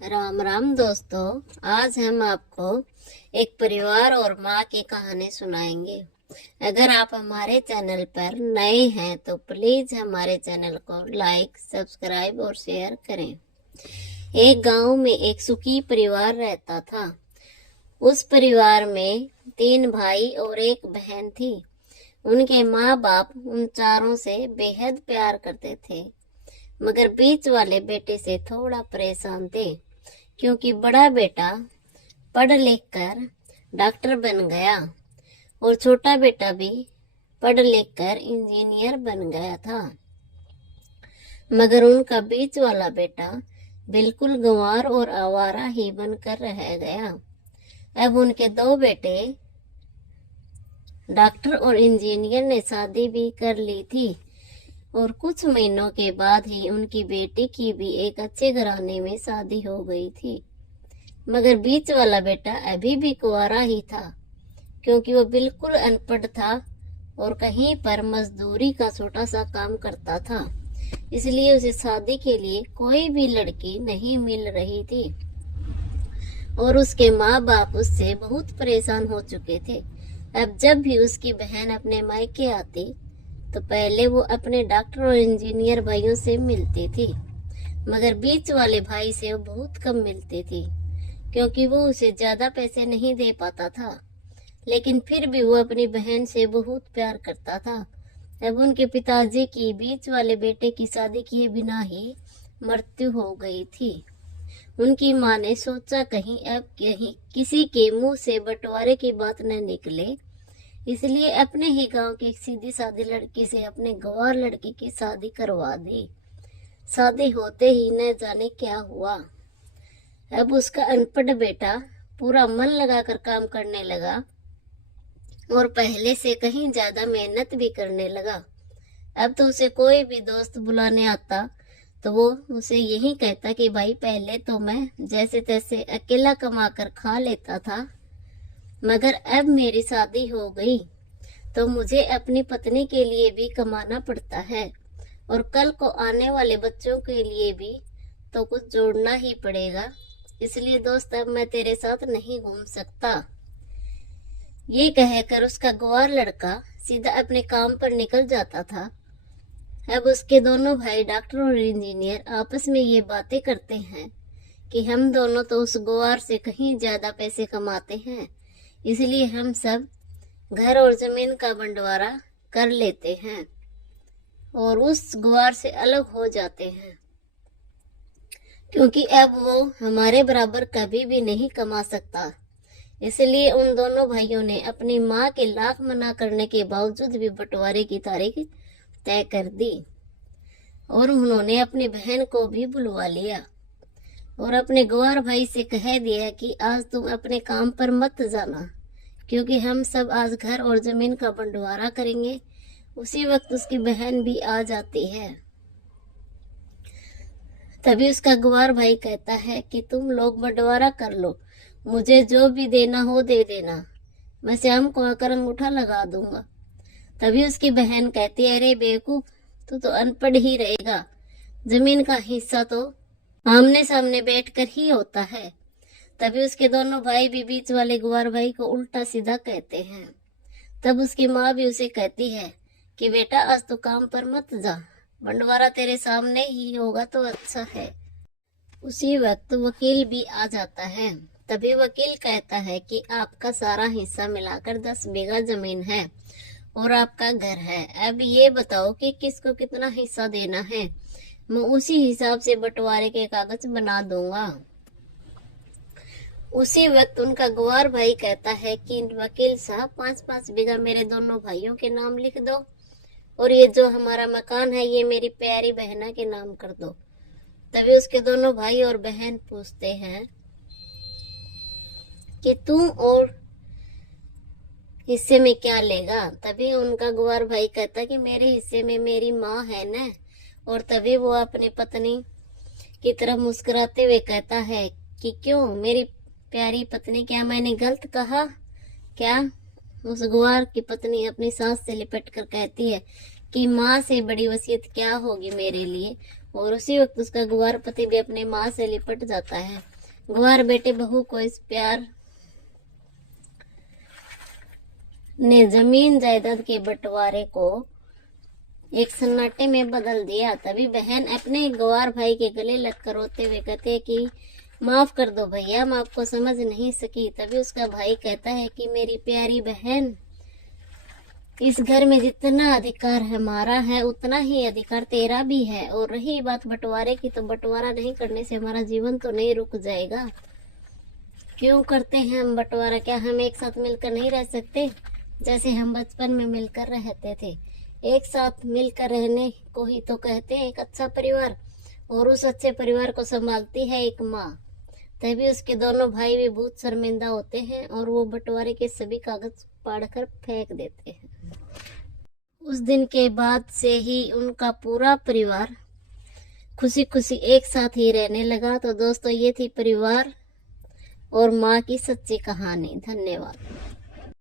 राम राम दोस्तों। आज हम आपको एक परिवार और माँ की कहानी सुनाएंगे। अगर आप हमारे चैनल पर नए हैं तो प्लीज हमारे चैनल को लाइक, सब्सक्राइब और शेयर करें। एक गांव में एक सुखी परिवार रहता था। उस परिवार में 3 भाई और एक बहन थी। उनके माँ बाप उन चारों से बेहद प्यार करते थे, मगर बीच वाले बेटे से थोड़ा परेशान थे, क्योंकि बड़ा बेटा पढ़ लिख कर डॉक्टर बन गया और छोटा बेटा भी पढ़ लिख कर इंजीनियर बन गया था। मगर उनका बीच वाला बेटा बिल्कुल गंवार और आवारा ही बनकर रह गया। अब उनके 2 बेटे डॉक्टर और इंजीनियर ने शादी भी कर ली थी और कुछ महीनों के बाद ही उनकी बेटी की भी एक अच्छे घराने में शादी हो गई थी। मगर बीच वाला बेटा अभी भी कुंवारा ही था, क्योंकि वो बिल्कुल अनपढ़ था और कहीं पर मजदूरी का छोटा सा काम करता था। इसलिए उसे शादी के लिए कोई भी लड़की नहीं मिल रही थी और उसके माँ बाप उससे बहुत परेशान हो चुके थे। अब जब भी उसकी बहन अपने मायके आती तो पहले वो अपने डॉक्टर और इंजीनियर भाइयों से मिलती थी, मगर बीच वाले भाई से वो बहुत कम मिलती थी, क्योंकि वो उसे ज्यादा पैसे नहीं दे पाता था। लेकिन फिर भी वो अपनी बहन से बहुत प्यार करता था। अब उनके पिताजी की बीच वाले बेटे की शादी किए बिना ही मृत्यु हो गई थी। उनकी माँ ने सोचा कहीं अब कहीं किसी के मुंह से बंटवारे की बात न निकले, इसलिए अपने ही गांव की एक सीधी सादी लड़की से अपने गंवार लड़की की शादी करवा दी। शादी होते ही न जाने क्या हुआ। अब उसका अनपढ़ बेटा पूरा मन लगाकर काम करने लगा और पहले से कहीं ज्यादा मेहनत भी करने लगा। अब तो उसे कोई भी दोस्त बुलाने आता तो वो उसे यही कहता कि भाई पहले तो मैं जैसे तैसे अकेला कमा कर खा लेता था, मगर अब मेरी शादी हो गई तो मुझे अपनी पत्नी के लिए भी कमाना पड़ता है और कल को आने वाले बच्चों के लिए भी तो कुछ जोड़ना ही पड़ेगा। इसलिए दोस्त अब मैं तेरे साथ नहीं घूम सकता। ये कहकर उसका गंवार लड़का सीधा अपने काम पर निकल जाता था। अब उसके दोनों भाई डॉक्टर और इंजीनियर आपस में ये बातें करते हैं कि हम दोनों तो उस गंवार से कहीं ज्यादा पैसे कमाते हैं, इसलिए हम सब घर और जमीन का बंटवारा कर लेते हैं और उस गंवार से अलग हो जाते हैं, क्योंकि अब वो हमारे बराबर कभी भी नहीं कमा सकता। इसलिए उन दोनों भाइयों ने अपनी माँ के लाख मना करने के बावजूद भी बंटवारे की तारीख तय कर दी और उन्होंने अपनी बहन को भी बुलवा लिया और अपने गंवार भाई से कह दिया कि आज तुम अपने काम पर मत जाना, क्योंकि हम सब आज घर और जमीन का बंटवारा करेंगे। उसी वक्त उसकी बहन भी आ जाती है। तभी उसका गंवार भाई कहता है कि तुम लोग बंटवारा कर लो, मुझे जो भी देना हो दे देना, मैं शाम को आकर अंगूठा लगा दूंगा। तभी उसकी बहन कहती है, अरे बेवकूफ, तू तो अनपढ़ ही रहेगा, जमीन का हिस्सा तो आमने सामने बैठकर ही होता है। तभी उसके दोनों भाई भी बीच वाले गंवार भाई को उल्टा सीधा कहते हैं। तब उसकी माँ भी उसे कहती है कि बेटा आज तो काम पर मत जा, बंटवारा तेरे सामने ही होगा तो अच्छा है। उसी वक्त वकील भी आ जाता है। तभी वकील कहता है कि आपका सारा हिस्सा मिलाकर 10 बीघा जमीन है और आपका घर है। अब ये बताओ कि किसको कितना हिस्सा देना है, मैं उसी हिसाब से बंटवारे के कागज बना दूंगा। उसी वक्त उनका गंवार भाई कहता है कि वकील साहब 5-5 बीघा मेरे दोनों भाइयों के नाम लिख दो और ये जो हमारा मकान है ये मेरी प्यारी बहना के नाम कर दो। तभी उसके दोनों भाई और बहन पूछते हैं कि तुम और हिस्से में क्या लेगा। तभी उनका गंवार भाई कहता कि मेरे हिस्से में मेरी माँ है न। और तभी वो अपनी पत्नी की तरफ मुस्कुराते हुए कहता है कि क्यों मेरी प्यारी पत्नी, क्या मैंने गलत कहा क्या? उस गंवार की पत्नी अपनी सांस से लिपट कर कहती है कि माँ से बड़ी वसीयत क्या होगी मेरे लिए, और उसी वक्त उसका गुआर पति भी अपने माँ से लिपट जाता है। गुआर बेटे बहू को इस प्यार ने जमीन जायदाद के बंटवारे को एक सन्नाटे में बदल दिया। तभी बहन अपने गवार भाई के गले लगकर रोते हुए कहते हैं कि माफ कर दो भैया, मैं आपको समझ नहीं सकी। तभी उसका भाई कहता है कि मेरी प्यारी बहन, इस घर में जितना अधिकार हमारा है उतना ही अधिकार तेरा भी है। और रही बात बंटवारे की, तो बंटवारा नहीं करने से हमारा जीवन तो नहीं रुक जाएगा। क्यों करते हैं हम बंटवारा? क्या हम एक साथ मिलकर नहीं रह सकते जैसे हम बचपन में मिलकर रहते थे? एक साथ मिलकर रहने को ही तो कहते हैं एक अच्छा परिवार। और उस अच्छे परिवार को संभालती है एक माँ। तभी उसके दोनों भाई भी बहुत शर्मिंदा होते हैं और वो बंटवारे के सभी कागज फाड़कर फेंक देते हैं। उस दिन के बाद से ही उनका पूरा परिवार खुशी खुशी एक साथ ही रहने लगा। तो दोस्तों, ये थी परिवार और माँ की सच्ची कहानी। धन्यवाद।